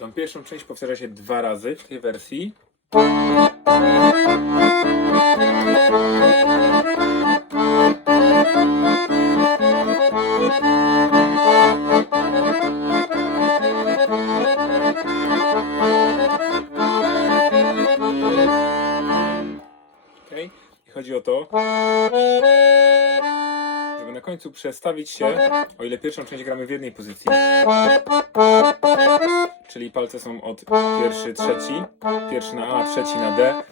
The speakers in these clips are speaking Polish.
Tą pierwszą część powtarza się dwa razy w tej wersji. I chodzi o to, żeby na końcu przestawić się, o ile pierwszą część gramy w jednej pozycji, czyli palce są od pierwszy, trzeci, pierwszy na A, trzeci na D,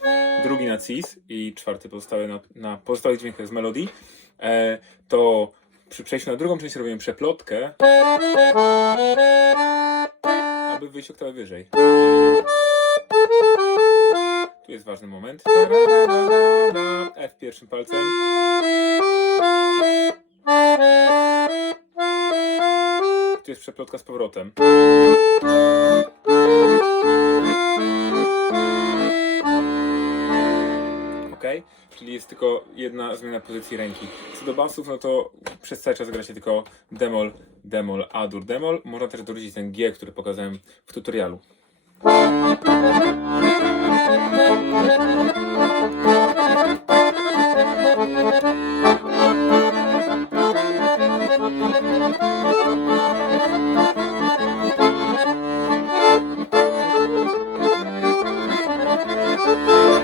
drugi na cis i czwarty pozostały na, na pozostałych dźwiękach z melodii, e, to przy przejściu na drugą część robimy przeplotkę, aby wyjść oktawę wyżej. Tu jest ważny moment. F pierwszym palcem. Jest przeplotka z powrotem. Ok? Czyli jest tylko jedna zmiana pozycji ręki. Co do basów, no to przez cały czas gra się tylko demol, demol, adur, demol. Można też dorzucić ten G, który pokazałem w tutorialu. Música